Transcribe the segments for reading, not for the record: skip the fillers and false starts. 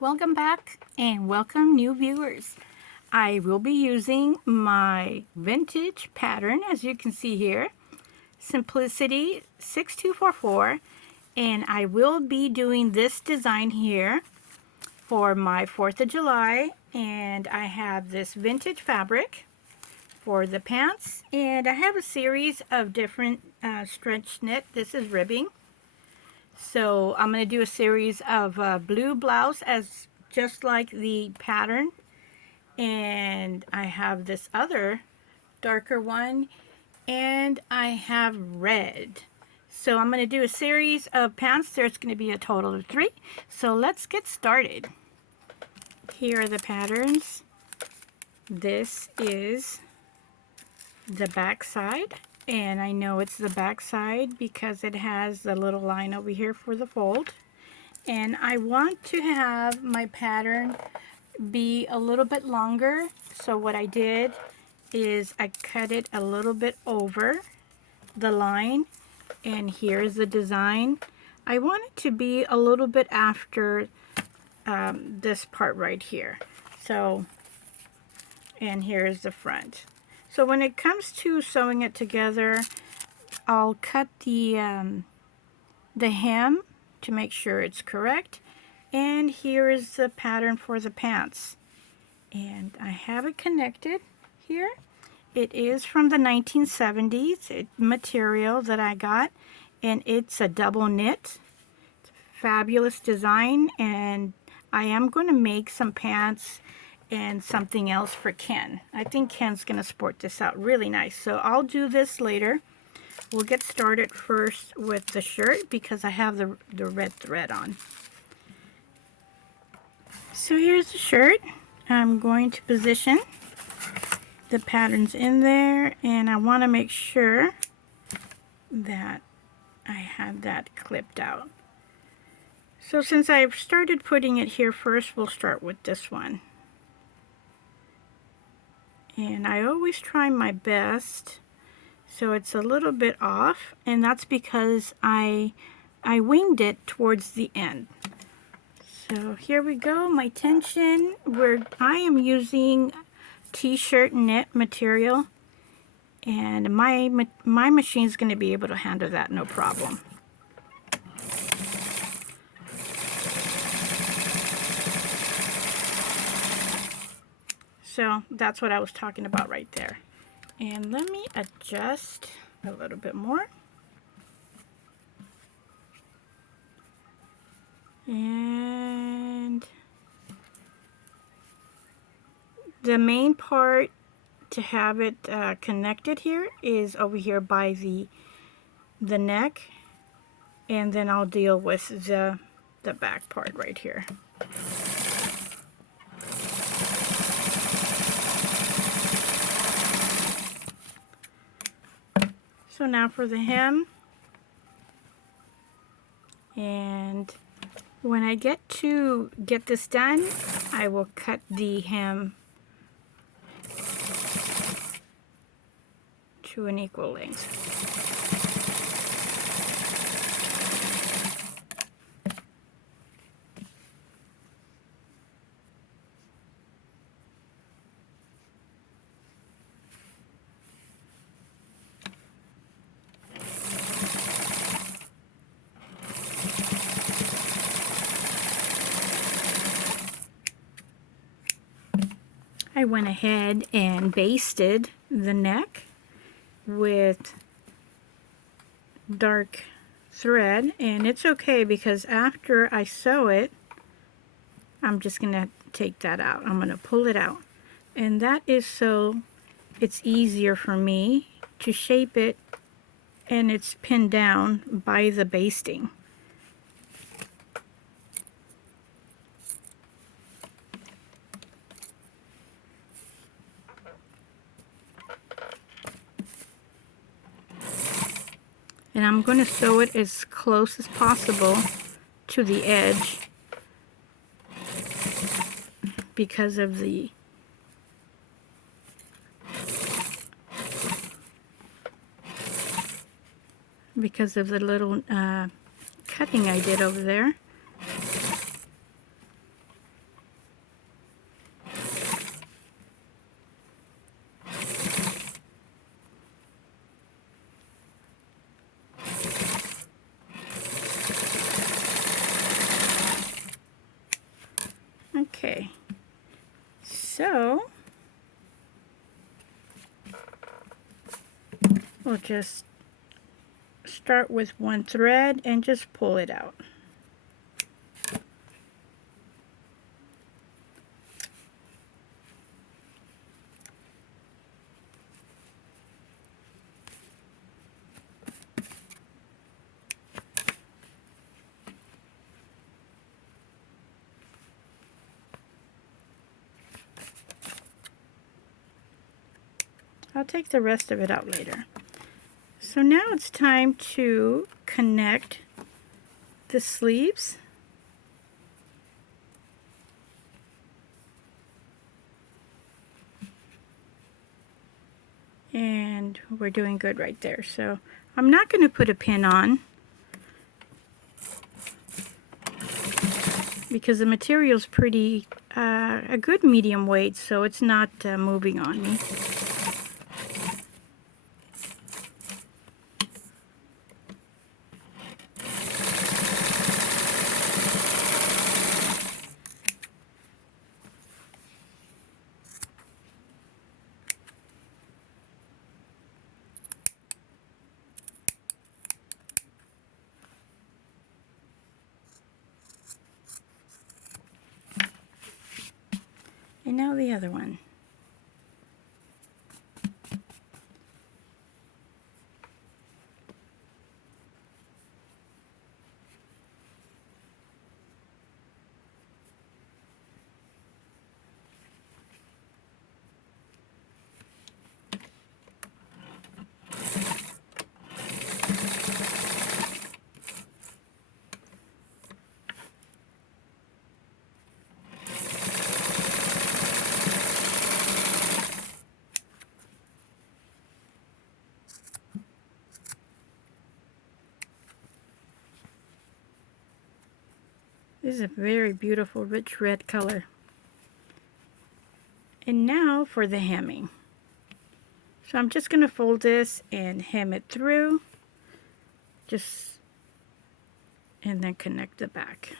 Welcome back and welcome new viewers. I will be using my vintage pattern, as you can see here, Simplicity 6244, and I will be doing this design here for my 4th of July, and I have this vintage fabric for the pants, and I have a series of different stretch knit. This is ribbing. So I'm going to do a series of blue blouse as just like the pattern, and I have this other darker one, and I have red. So I'm going to do a series of pants. There's going to be a total of 3. So let's get started. Here are the patterns. This is the back side. And I know it's the back side because it has the little line over here for the fold. And I want to have my pattern be a little bit longer. So what I did is I cut it a little bit over the line. And here's the design. I want it to be a little bit after this part right here. So, and here's the front. So when it comes to sewing it together, I'll cut the hem to make sure it's correct. And here is the pattern for the pants. And I have it connected here. It is from the 1970s material that I got, and it's a double knit. It's a fabulous design, and I am going to make some pants and something else for Ken. I think Ken's going to sport this out really nice. So I'll do this later. We'll get started first with the shirt because I have the red thread on. So here's the shirt. I'm going to position the patterns in there, and I want to make sure that I have that clipped out. So since I've started putting it here first, we'll start with this one. And I always try my best, so it's a little bit off, and that's because I winged it towards the end. So here we go, my tension, where I am using t-shirt knit material, and my machine's going to be able to handle that no problem. So that's what I was talking about right there. And let me adjust a little bit more. And the main part to have it connected here is over here by the neck. And then I'll deal with the back part right here. So now for the hem, and when I get this done, I will cut the hem to an equal length. I went ahead and basted the neck with dark thread, and it's okay because after I sew it, I'm just going to take that out. I'm going to pull it out, and that is so it's easier for me to shape it, and it's pinned down by the basting. And I'm going to sew it as close as possible to the edge because of the little cutting I did over there. Okay, so we'll just start with one thread and just pull it out. I'll take the rest of it out later. So now it's time to connect the sleeves. And we're doing good right there. So I'm not going to put a pin on because the material is pretty a good medium weight, so it's not moving on me. And now the other one. This is a very beautiful rich red color. And now for the hemming. So I'm just going to fold this and hem it through, and then connect the back.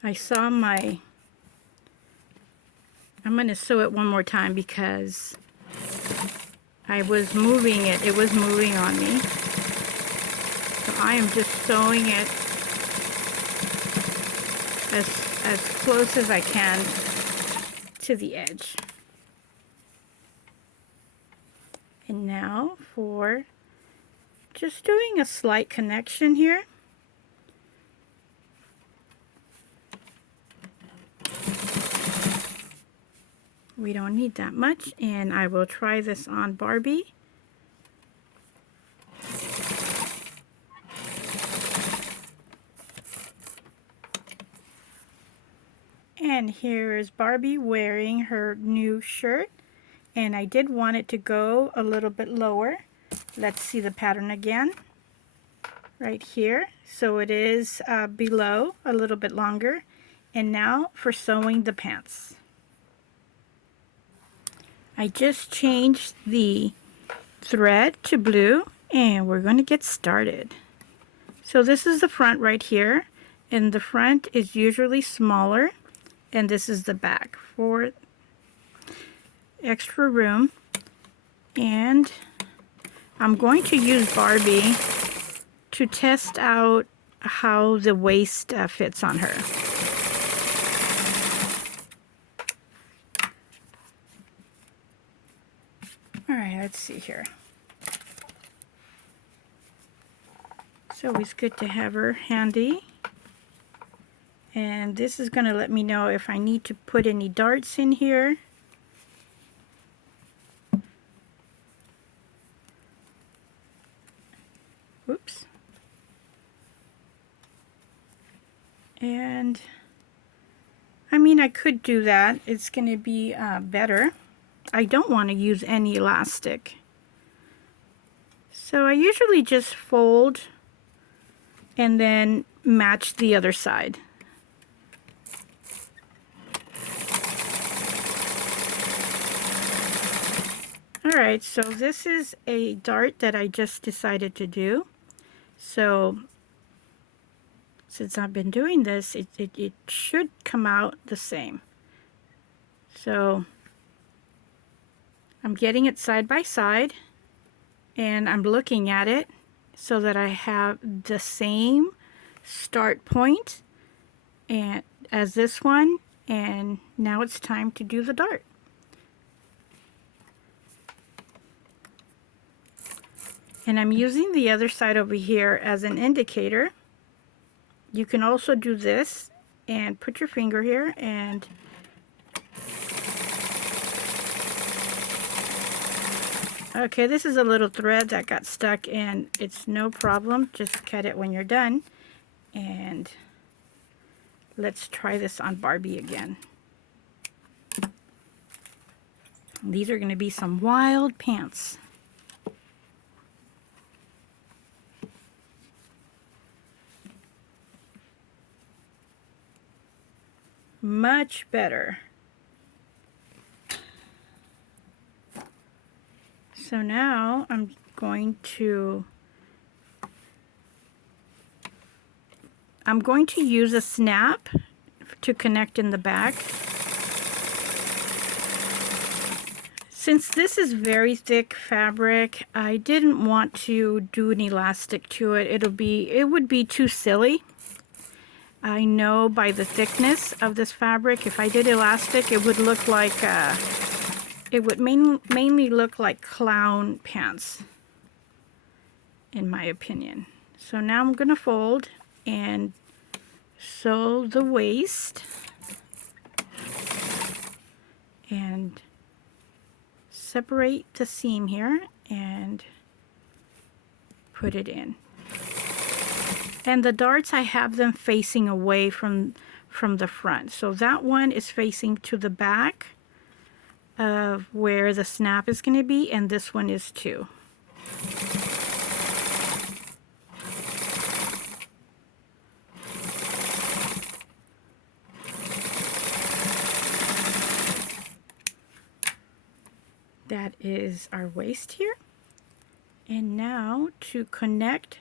I saw I'm going to sew it one more time because I was moving it. It was moving on me. So I am just sewing it as close as I can to the edge. And now for just doing a slight connection here. We don't need that much, and I will try this on Barbie. And here is Barbie wearing her new shirt, and I did want it to go a little bit lower. Let's see the pattern again right here. So it is below a little bit longer. And now for sewing the pants. I just changed the thread to blue, and we're going to get started. So this is the front right here, and the front is usually smaller, and this is the back for extra room. And I'm going to use Barbie to test out how the waist fits on her. Alright, let's see here. It's always good to have her handy. And this is going to let me know if I need to put any darts in here. Whoops. And I mean, I could do that. It's going to be better. I don't want to use any elastic. So I usually just fold and then match the other side. Alright, so this is a dart that I just decided to do. So since I've been doing this, it should come out the same. So I'm getting it side by side and I'm looking at it so that I have the same start point and as this one, and now it's time to do the dart. And I'm using the other side over here as an indicator. You can also do this and put your finger here and okay, this is a little thread that got stuck and it's no problem. Just cut it when you're done. And let's try this on Barbie again. These are going to be some wild pants. Much better. So now I'm going to use a snap to connect in the back. Since this is very thick fabric, I didn't want to do an elastic to it. It would be too silly. I know by the thickness of this fabric, if I did elastic, it would look like it would mainly look like clown pants, in my opinion. So now I'm going to fold and sew the waist and separate the seam here and put it in. And the darts, I have them facing away from the front. So that one is facing to the back of where the snap is going to be, and this one is too. That is our waist here. And now to connect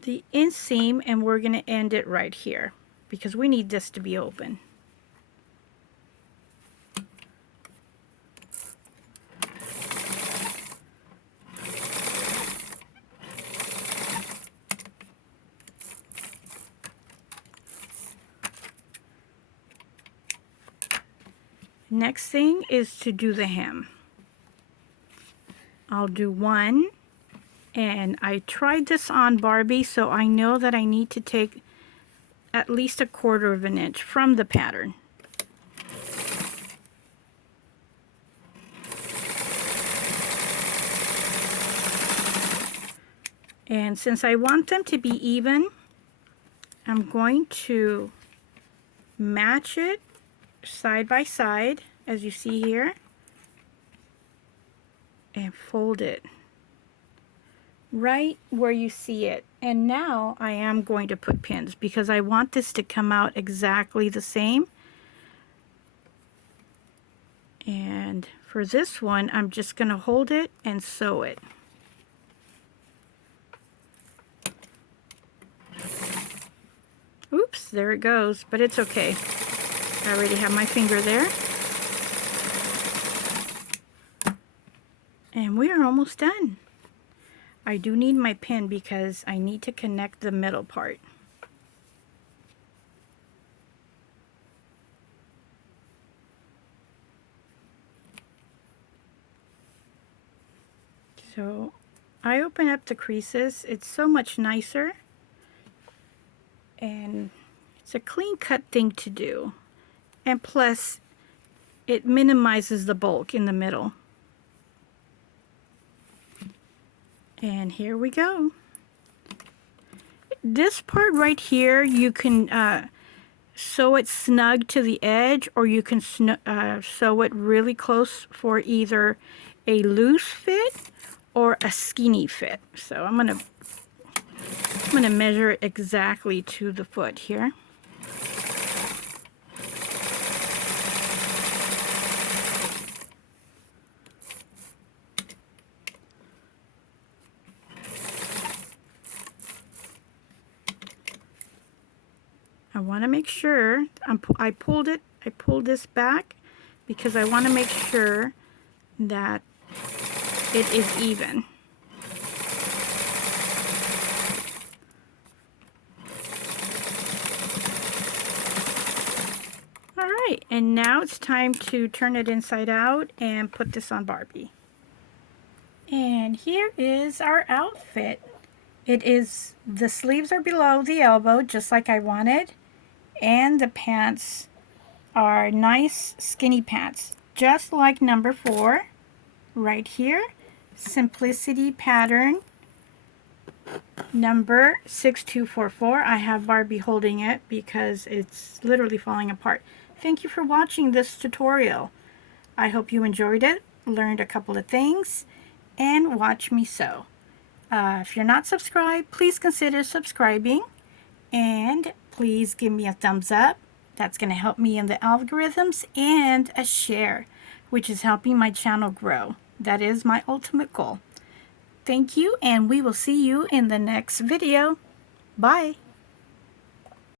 the inseam, and we're going to end it right here because we need this to be open. Next thing is to do the hem. I'll do one, and I tried this on Barbie, so I know that I need to take at least 1/4 of an inch from the pattern. And since I want them to be even, I'm going to match it side by side, as you see here, and fold it right where you see it. And now I am going to put pins because I want this to come out exactly the same. And for this one, I'm just going to hold it and sew it. Oops, there it goes, but it's okay. I already have my finger there. And we are almost done. I do need my pin because I need to connect the middle part. So I open up the creases. It's so much nicer. And it's a clean cut thing to do. And plus, it minimizes the bulk in the middle. And here we go. This part right here, you can sew it snug to the edge, or you can sew it really close for either a loose fit or a skinny fit. So I'm gonna measure exactly to the foot here. I want to make sure I pulled this back because I want to make sure that it is even. All right, and now it's time to turn it inside out and put this on Barbie. And here is our outfit. The sleeves are below the elbow, just like I wanted, and the pants are nice skinny pants, just like number 4 right here. Simplicity pattern number 6244. I have Barbie holding it because it's literally falling apart. Thank you for watching this tutorial. I hope you enjoyed it, learned a couple of things, and watch me sew. If you're not subscribed, please consider subscribing, and please give me a thumbs up. That's going to help me in the algorithms, and a share, which is helping my channel grow. That is my ultimate goal. Thank you, and we will see you in the next video. Bye.